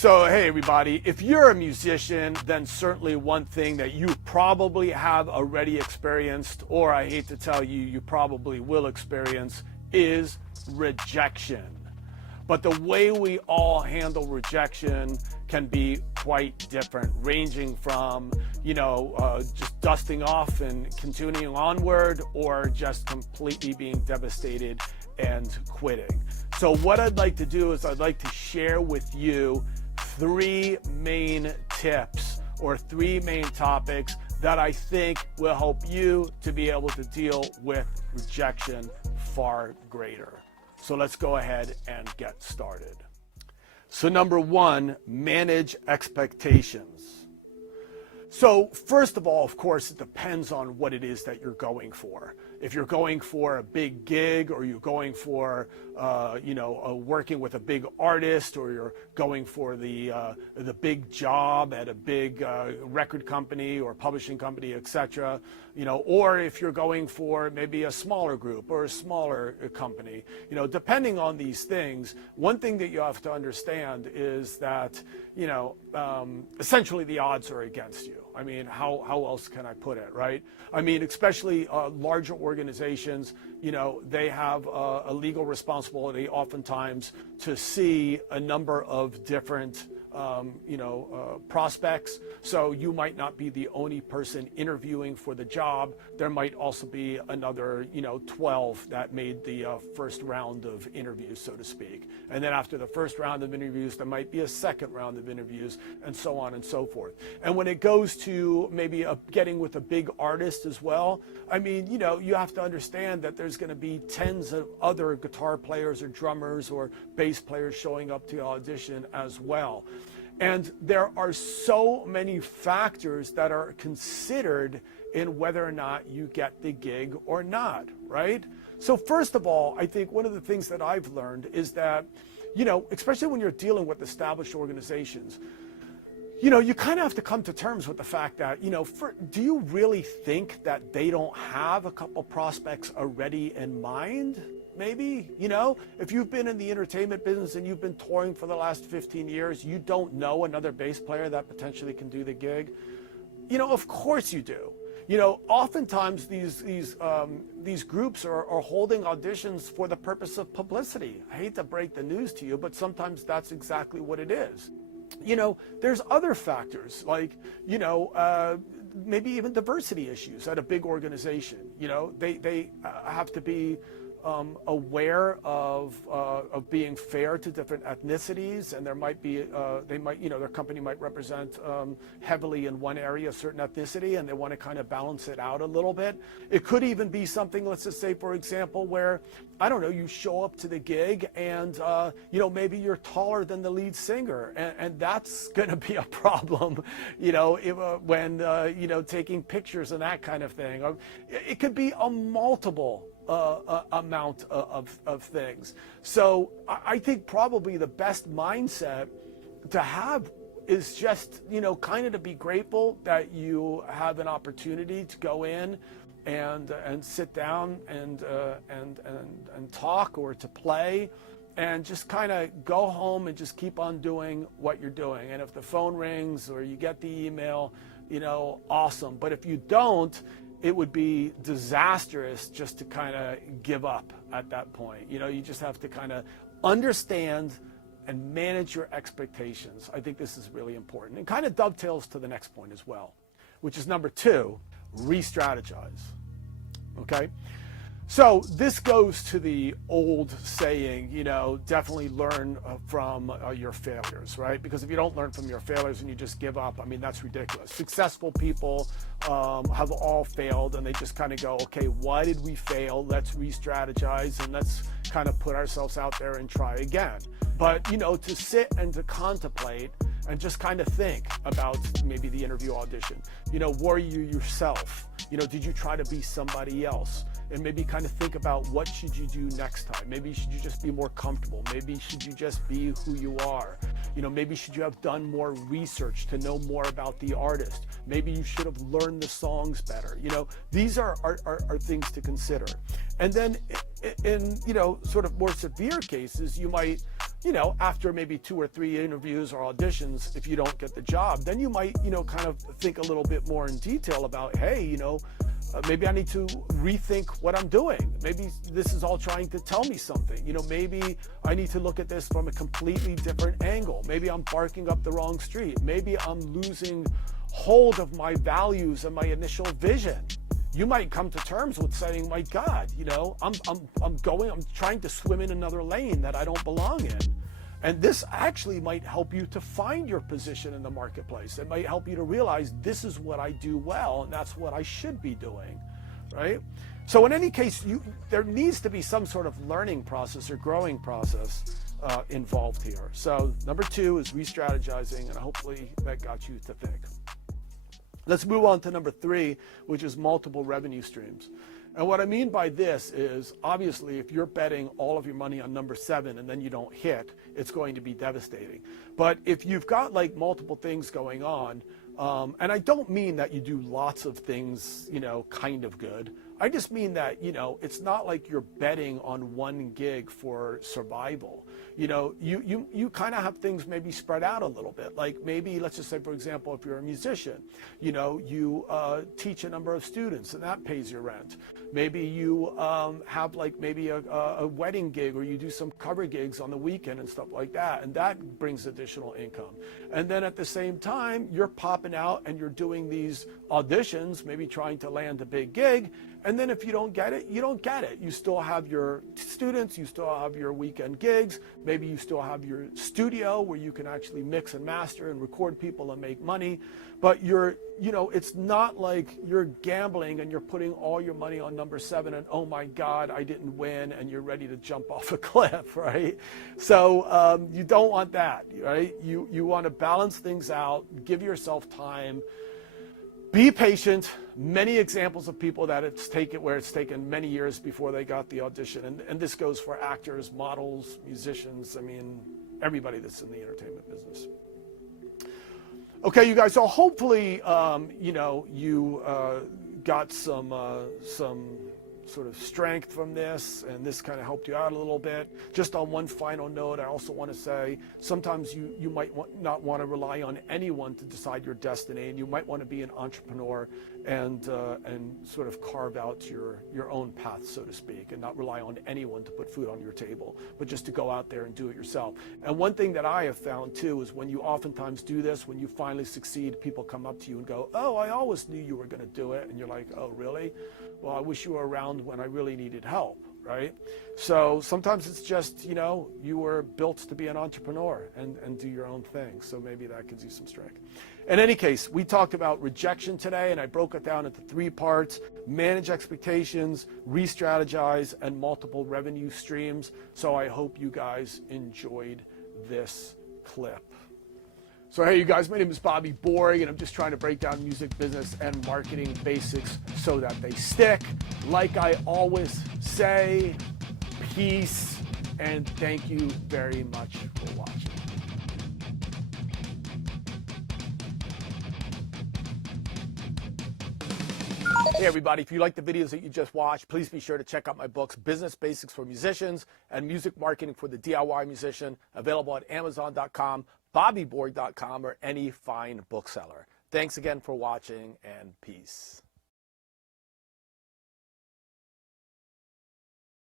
So, hey everybody, if you're a musician, then certainly one thing that you probably have already experienced, or I hate to tell you, you probably will experience, is rejection. But the way we all handle rejection can be quite different, ranging from, just dusting off and continuing onward, or just completely being devastated and quitting. So what I'd like to do is I'd like to share with you 3 main tips or 3 main topics that I think will help you to be able to deal with rejection far greater. So let's go ahead and get started. So number 1, manage expectations. So first of all, of course, it depends on what it is that you're going for. If you're going for a big gig, or you're going for, working with a big artist, or you're going for the big job at a big record company or publishing company, etc., or if you're going for maybe a smaller group or a smaller company, depending on these things, one thing that you have to understand is that, essentially the odds are against you. I mean, how else can I put it, right? I mean, especially larger organizations, they have a legal responsibility oftentimes to see a number of different prospects. So you might not be the only person interviewing for the job. There might also be another, 12 that made the first round of interviews, so to speak. And then after the first round of interviews, there might be a second round of interviews, and so on and so forth. And when it goes to maybe getting with a big artist as well, I mean, you have to understand that there's going to be tens of other guitar players or drummers or bass players showing up to the audition as well. And there are so many factors that are considered in whether or not you get the gig or not, right? So first of all, I think one of the things that I've learned is that, especially when you're dealing with established organizations, you kind of have to come to terms with the fact that, do you really think that they don't have a couple prospects already in mind? Maybe, if you've been in the entertainment business and you've been touring for the last 15 years, you don't know another bass player that potentially can do the gig. Of course you do. Oftentimes these groups are holding auditions for the purpose of publicity. I hate to break the news to you, but sometimes that's exactly what it is. There's other factors like, maybe even diversity issues at a big organization. They have to be aware of being fair to different ethnicities, and there might be their company might represent heavily in one area a certain ethnicity, and they want to kind of balance it out a little bit. It could even be something, let's just say, for example, where, I don't know, you show up to the gig and maybe you're taller than the lead singer, and that's going to be a problem, when taking pictures and that kind of thing. It could be a multiple amount of things. So I think probably the best mindset to have is just, kind of to be grateful that you have an opportunity to go in and sit down and talk, or to play, and just kind of go home and just keep on doing what you're doing. And if the phone rings or you get the email, awesome. But if you don't, it would be disastrous just to kind of give up at that point. You just have to kind of understand and manage your expectations. I think this is really important, and kind of dovetails to the next point as well, which is number 2, re-strategize. Okay? So this goes to the old saying, definitely learn from your failures, right? Because if you don't learn from your failures and you just give up, I mean, that's ridiculous. Successful people have all failed, and they just kind of go, okay, why did we fail? Let's re-strategize, and let's kind of put ourselves out there and try again. But, to sit and to contemplate and just kind of think about maybe the interview audition. Were you yourself? Did you try to be somebody else? And maybe kind of think about, what should you do next time? Maybe should you just be more comfortable? Maybe should you just be who you are? Maybe should you have done more research to know more about the artist? Maybe you should have learned the songs better. These are things to consider. And then in sort of more severe cases, you might after maybe 2 or 3 interviews or auditions, if you don't get the job, then you might, kind of think a little bit more in detail about, hey, maybe I need to rethink what I'm doing. Maybe this is all trying to tell me something. Maybe I need to look at this from a completely different angle. Maybe I'm barking up the wrong street. Maybe I'm losing hold of my values and my initial vision. You might come to terms with saying, my God, I'm trying to swim in another lane that I don't belong in. And this actually might help you to find your position in the marketplace. It might help you to realize this is what I do well, and that's what I should be doing, right? So in any case, there needs to be some sort of learning process or growing process involved here. So number 2 is re-strategizing, and hopefully that got you to think. Let's move on to number 3, which is multiple revenue streams. And what I mean by this is, obviously, if you're betting all of your money on number 7 and then you don't hit, it's going to be devastating. But if you've got like multiple things going on, and I don't mean that you do lots of things, kind of good. I just mean that, it's not like you're betting on one gig for survival. You kind of have things maybe spread out a little bit. Like maybe, let's just say, for example, if you're a musician, you teach a number of students and that pays your rent. Maybe you have like maybe a wedding gig, or you do some cover gigs on the weekend and stuff like that, and that brings additional income. And then at the same time, you're popping out and you're doing these auditions, maybe trying to land a big gig. And then if you don't get it, you don't get it. You still have your students, you still have your weekend gigs, maybe you still have your studio where you can actually mix and master and record people and make money. But it's not like you're gambling and you're putting all your money on number 7 and, oh my God, I didn't win, and you're ready to jump off a cliff, right? So you don't want that, right? You want to balance things out, give yourself time. Be patient. Many examples of people that it's taken many years before they got the audition. And this goes for actors, models, musicians, everybody that's in the entertainment business. Okay, you guys, so hopefully, you got some sort of strength from this, and this kind of helped you out a little bit. Just on one final note, I also want to say sometimes you might not want to rely on anyone to decide your destiny, and you might want to be an entrepreneur and sort of carve out your own path, so to speak, and not rely on anyone to put food on your table, but just to go out there and do it yourself. And one thing that I have found too is when you oftentimes do this, when you finally succeed, people come up to you and go, oh, I always knew you were going to do it. And you're like, oh, really? Well, I wish you were around when I really needed help, right? So sometimes it's just, you were built to be an entrepreneur and do your own thing. So maybe that gives you some strength. In any case, we talked about rejection today, and I broke it down into 3 parts: manage expectations, re-strategize, and multiple revenue streams. So I hope you guys enjoyed this clip. So hey, you guys, my name is Bobby Borg, and I'm just trying to break down music business and marketing basics so that they stick. Like I always say, peace, and thank you very much for watching. Hey everybody, if you like the videos that you just watched, please be sure to check out my books, Business Basics for Musicians and Music Marketing for the DIY Musician, available at Amazon.com, BobbyBorg.com, or any fine bookseller. Thanks again for watching, and peace.